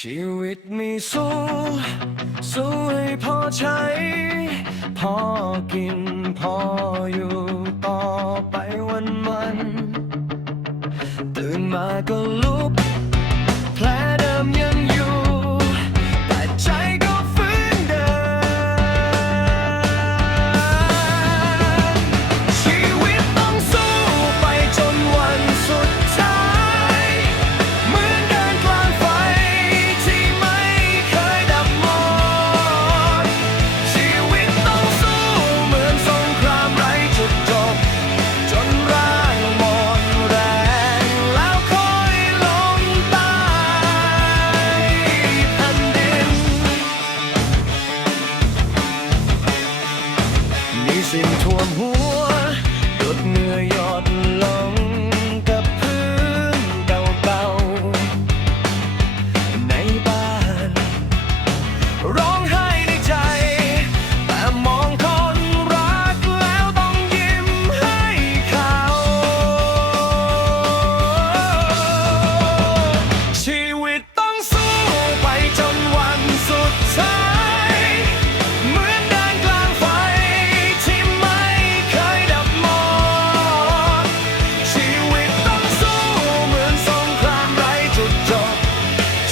ชีวิตมีสู้สู้ให้พอใช้ พอกินพออยู่ต่อไปวันมัน ตื่นมาก็ลุก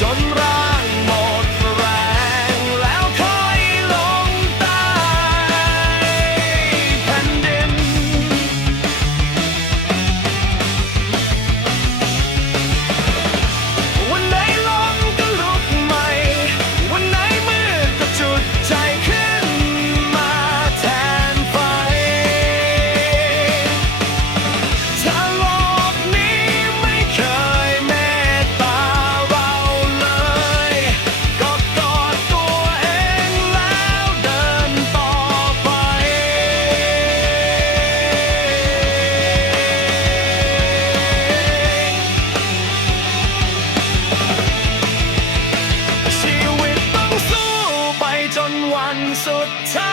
Johnny so tired.